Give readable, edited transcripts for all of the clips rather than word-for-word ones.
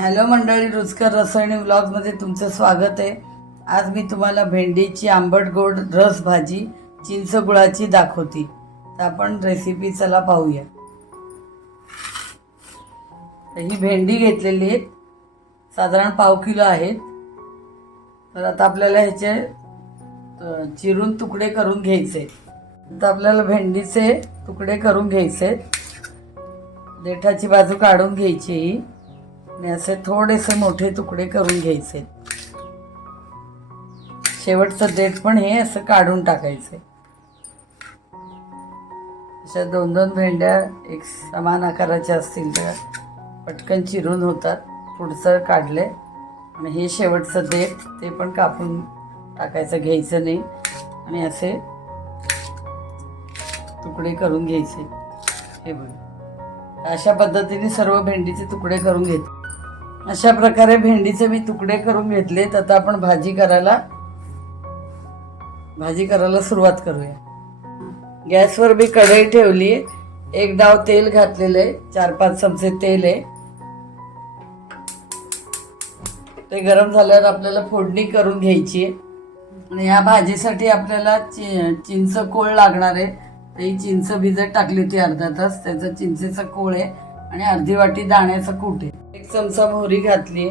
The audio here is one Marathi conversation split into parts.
हॅलो मंडळी, रुचकर रसोई व्लॉगमध्ये तुमचं स्वागत आहे। आज मी तुम्हाला भेंडीची आंबट गोड रस भाजी चिंच गुळाची दाखवते। तर आपण रेसिपी चला पाहूया। ही भेंडी घेतलेली आहे, साधारण पाव किलो आहे। तर आता आपल्याला ह्याचे चिरून तुकडे करून घ्यायचे। तर आपल्याला भेंडीचे तुकडे करून घ्यायचे, देठाची बाजू काढून घ्यायची आणि असे थोडेसे मोठे तुकडे करून घ्यायचे। शेवटचं देठ पण हे असं काढून टाकायचे। अशा दोन दोन भेंड्या एक समान आकाराच्या असतील तर पटकन चिरून होतात। पुढचं काढले आणि हे शेवटचं देठ ते पण कापून टाकायचं, घ्यायचं नाही आणि असे तुकडे करून घ्यायचे। हे बघा, अशा पद्धतीने सर्व भेंडीचे तुकडे करून घेते। अशा प्रकारे भेंडीचे मी तुकडे करून घेतले। आता आपण भाजी करायला सुरुवात करूया। गॅसवर मी कढई ठेवली, एक डाव तेल घातलेले, 4-5 चमचे तेल आहे। ते गरम झाल्यावर आपल्याला फोडणी करून घ्यायची आहे आणि या भाजीसाठी आपल्याला चिंच कोळ लागणार आहे। ती चिंच भिजत टाकली होती अर्धा तास, त्याचा चिंचेचा कोळ आहे आणि अर्धी वाटी दाण्याचा कूट आहे। 1 चमचा मोहरी घातली,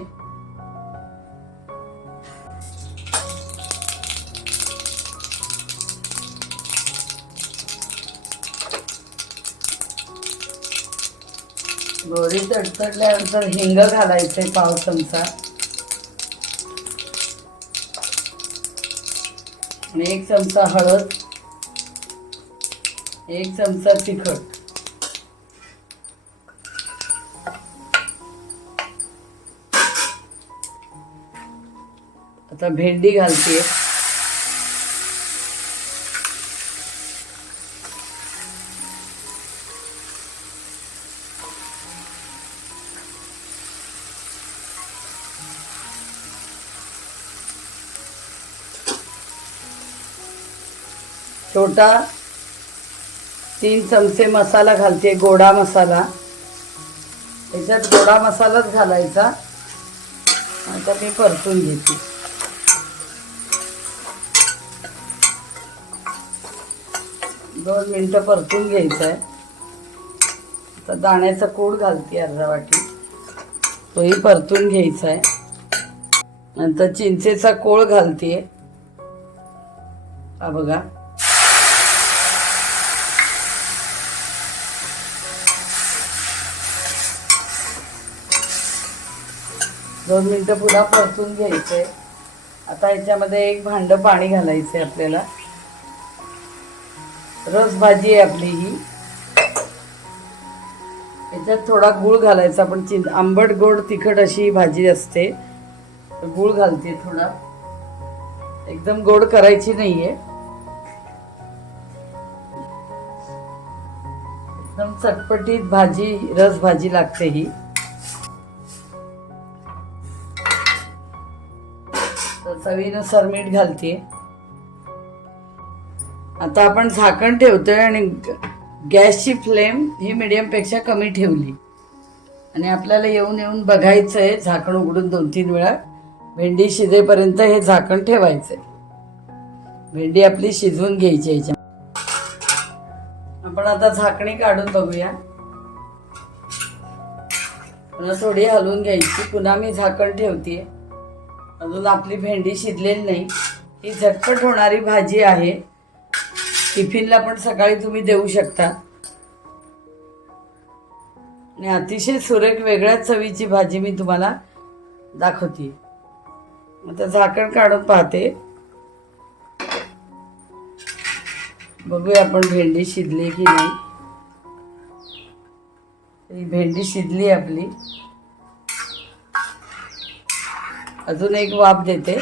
मोहरी तडतडल्यानंतर हिंग घालायचे पाव चमचा आणि 1 चमचा हळद, 1 चमचा तिखट। आता भेंडी घालते, छोटा 3 चमचे मसाला घालते, गोडा मसाला। त्याच्यात गोडा मसालाच घालायचा। आता मी परतून घेते। 2 मिनिटं परतून घ्यायचं आहे। आता दाण्याचा कूट घालते अर्धा वाटी, तोही परतून घ्यायचा आहे। नंतर चिंचेचा कोळ घालते, हा बघा। दोन मिनिटं पुन्हा परतून घ्यायचंय। आता याच्यामध्ये 1 भांड पाणी घालायचंय आपल्याला। रस भाजी आहे आपली ही। याच्यात थोडा गूळ घालायचा, पण आंबट गोड तिखट अशी भाजी असते। गूळ घालते थोडा, एकदम गोड करायची नाहीये, एकदम चटपटीत भाजी रस भाजी लागते ही। चवीनुसार मीठ घालते। आता आपण झाकण ठेवतोय आणि गॅसची फ्लेम ही मीडियम पेक्षा कमी ठेवली आणि आपल्याला येऊन बघायचंय, झाकण उघडून 2-3 वेळा भेंडी शिजेपर्यंत हे झाकण ठेवायचंय। भेंडी आपली शिजवून घ्यायची याच्या। आपण आता झाकणी काढून बघूया, पुन्हा थोडी हलवून घ्यायची। पुन्हा मी झाकण ठेवते, अजून आपली भेंडी शिजलेली नाही। ही झटपट होणारी भाजी आहे, टिफिनला पण सकाळी तुम्ही देऊ शकता आणि अतिशय सुरेख वेगळ्याच चवीची भाजी मी तुम्हाला दाखवते। आता झाकण काढून पाहते, बघूया आपण भेंडी शिजली की नाही। ही भेंडी शिजली आपली। अजून 1 वाफ देते।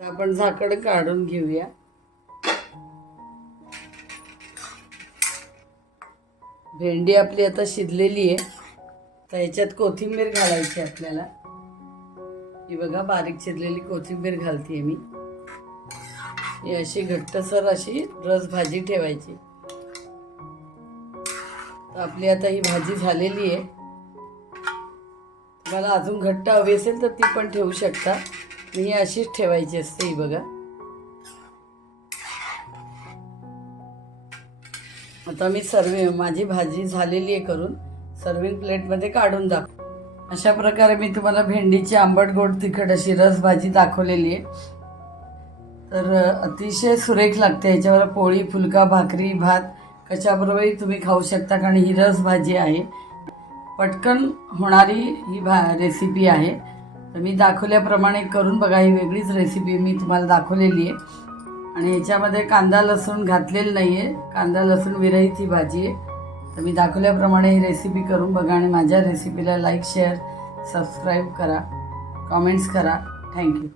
आपण झाकण काढून घेऊया। भेंडी आपली आता शिजलेली आहे। तर याच्यात कोथिंबीर घालायची आपल्याला। ही बघा, बारीक चिरलेली कोथिंबीर घालते मी। ही अशी घट्टसर अशी रस भाजी ठेवायची। तर आपली आता ही भाजी झालेली आहे. तुम्हाला अजून घट्ट हवी असेल तर ती पण ठेवू शकता. ही अशीच ठेवायची असते. ही बघा, आता मी माझी भाजी झालेली आहे करून सर्विंग प्लेटमध्ये काढून दाखव. अशा प्रकारे मी तुम्हाला भेंडीची आंबट गोड तिखट अशी रस भाजी दाखवलेली आहे. तर अतिशय सुरेख लागते. याच्यावर पोळी, फुलका, भाकरी, भात कशाबरोबरही तुम्ही खाऊ शकता, कारण ही रस भाजी आहे. पटकन होणारी ही रेसिपी आहे. तर मी दाखवल्याप्रमाणे करून बघा. ही वेगळीच रेसिपी मी तुम्हाला दाखवलेली आहे आणि याच्यामध्ये कांदा लसूण घातलेलं नाही आहे. कांदा लसूण विरहित ही भाजी आहे. तर मी दाखवल्याप्रमाणे ही रेसिपी करून बघा आणि माझ्या रेसिपीला लाईक, शेअर, सबस्क्राईब करा, कमेंट्स करा. थँक्यू.